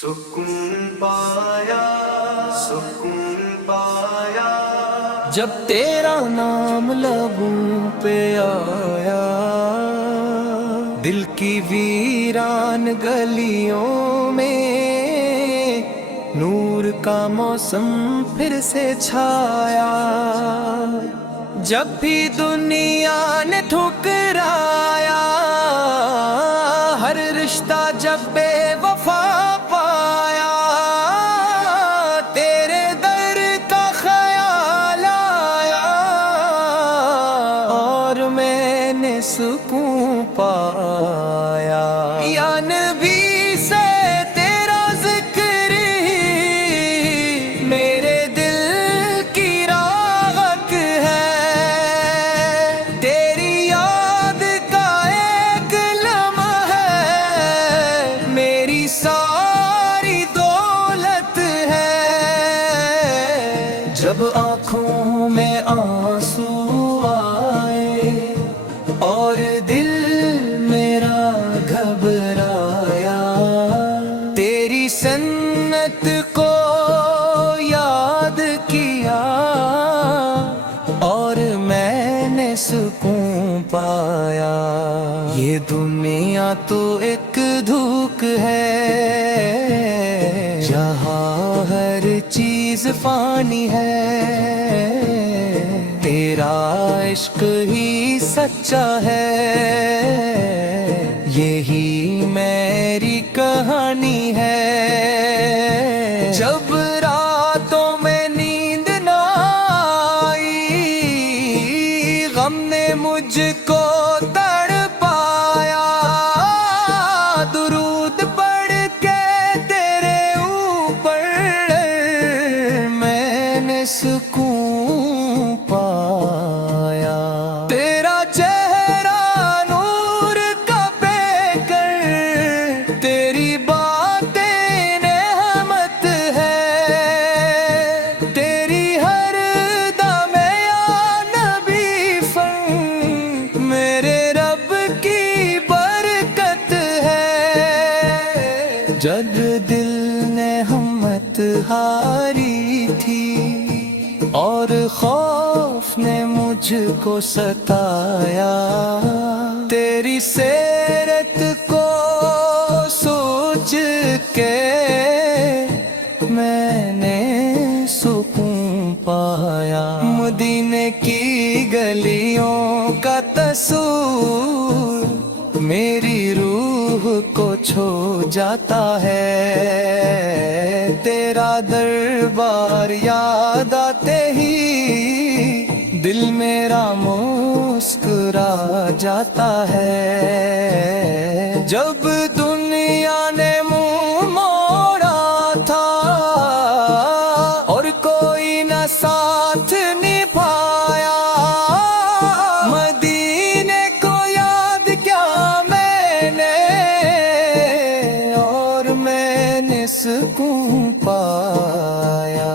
سکون پایا، سکون پایا جب تیرا نام لبوں پہ آیا، دل کی ویران گلیوں میں نور کا موسم پھر سے چھایا۔ جب بھی دنیا نے ٹھکرایا، ہر رشتہ جب بے وفا پایا، تیرے در کا خیال آیا اور میں نے سکون پایا۔ یا نبی سے تیرا ذکر ہی میرے دل کی راحت ہے، تیری یاد کا ایک لمحہ ہے میری ساری دولت ہے۔ جب آنکھوں میں آنسو آئے اور دل میرا گھبرایا، تیری سنت کو یاد کیا اور میں نے سکون پایا۔ یہ دنیا تو ایک دھوک ہے جہاں ہر چیز فانی ہے، تیرا عشق ہی سچا ہے، یہی میری کہانی ہے۔ جب راتوں میں نیند نہ آئی، غم نے مجھ کو تڑپایا، درود پڑھ کے تیرے اوپر میں نے سکون پایا۔ تیرا چہرہ نور کا پے کر، تیری باتیں نعمت ہے، تیری ہر دم یا نبی فن میرے رب کی برکت ہے۔ جب دل نے ہمت ہاری تھی اور خوف نے مجھ کو ستایا، تیری سیرت کو سوچ کے میں نے سکون پایا۔ مدینے کی گلیوں کا تصور میری روح کو چھو جاتا ہے، تیرا دربار یاد آتے ہی دل میرا مسکرا جاتا ہے۔ جب دنیا نے منہ موڑا تھا اور کوئی نہ ساتھ نبھایا، مدینے کو یاد کیا میں نے اور میں نے سکون پایا۔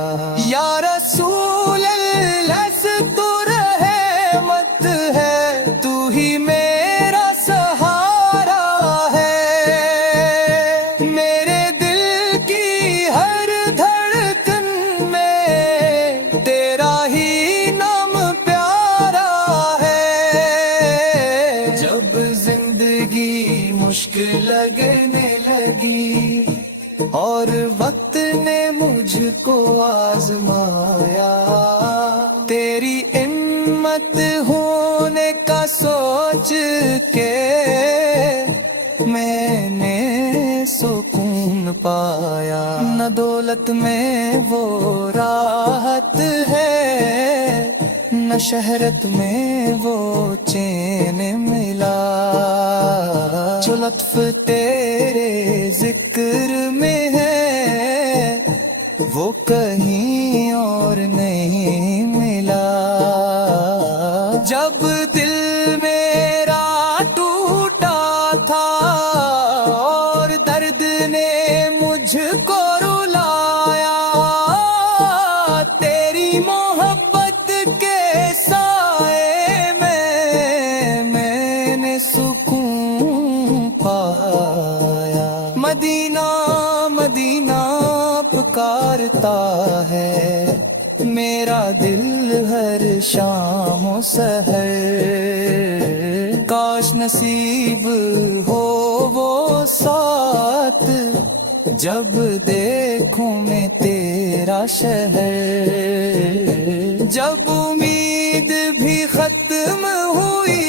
یا رسول اللہ تو رحمت ہے، تو ہی میرا سہارا ہے، میرے دل کی ہر دھڑکن میں تیرا ہی نام پیارا ہے۔ جب زندگی مشکل لگنے لگی اور وقت نے مجھ کو آزمایا، تیری ہمت ہونے کا سوچ کے میں نے سکون پایا۔ نہ دولت میں وہ راحت ہے، نہ شہرت میں وہ چین ملا، جو لطف تیرے ذکر میں ہے وہ کہیں اور نہیں ملا۔ جب دل میرا ٹوٹا تھا اور درد نے مجھ کو رلایا، تیری محبت کے سائے میں نے سکون پایا۔ مدینہ مدینہ پکارتا ہے میرا دل ہر شام و سحر، کاش نصیب ہو وہ ساتھ جب دیکھوں میں تیرا شہر، جب امید بھی ختم ہوئی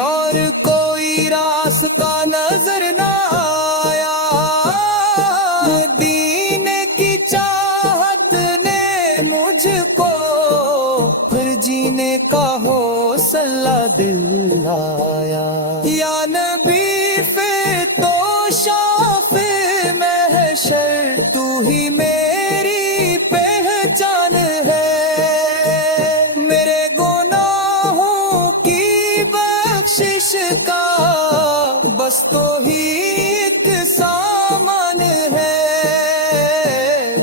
اور کوئی راستہ نظر نہ آیا، دین کی چاہت نے مجھ کو پھر جینے کا حوصلہ دلایا، یا نبی پھر تو شاف محشر تو ہی میری پہچان ہے، میرے گناہوں کی بخشش کا بس تو ہی ایک سامان ہے،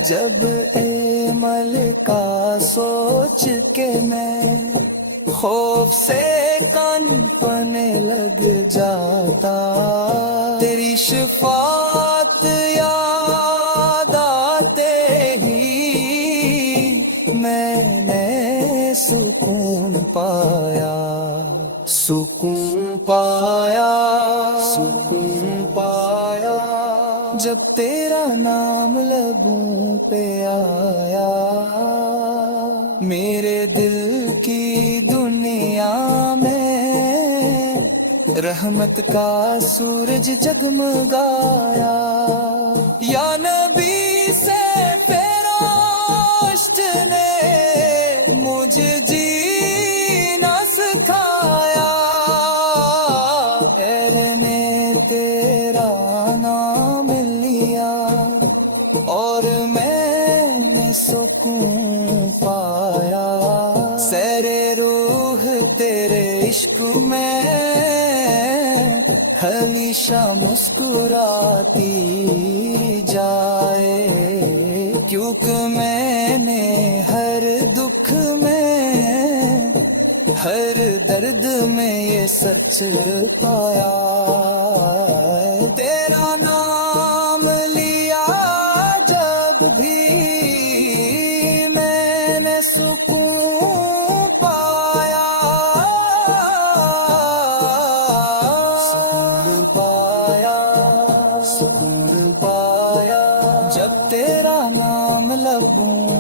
جب اے ملکہ سوچ کے میں خوف سے کنپنے لگ جاتا، تیری شفاعت یاد آتے ہی میں نے سکون پایا، سکون پایا، سکون پایا، جب تیرا نام لبوں پہ آیا، میرے دل کی دنیا میں رحمت کا سورج جگمگایا، یا نبی سے روشت نے مجھے جینا سکھایا، اے نے تیرا نام لیا اور میں نے سکون پایا، سیر روح تیرے عشق میں ہمیشہ مسکراتی جائے، کیونکہ میں نے ہر دکھ میں ہر درد میں یہ سچ پایا، تیرا نام لیا جب بھی میں نے سکون پایا، سکون پایا، سکون پایا، جب تیرا نام لبوں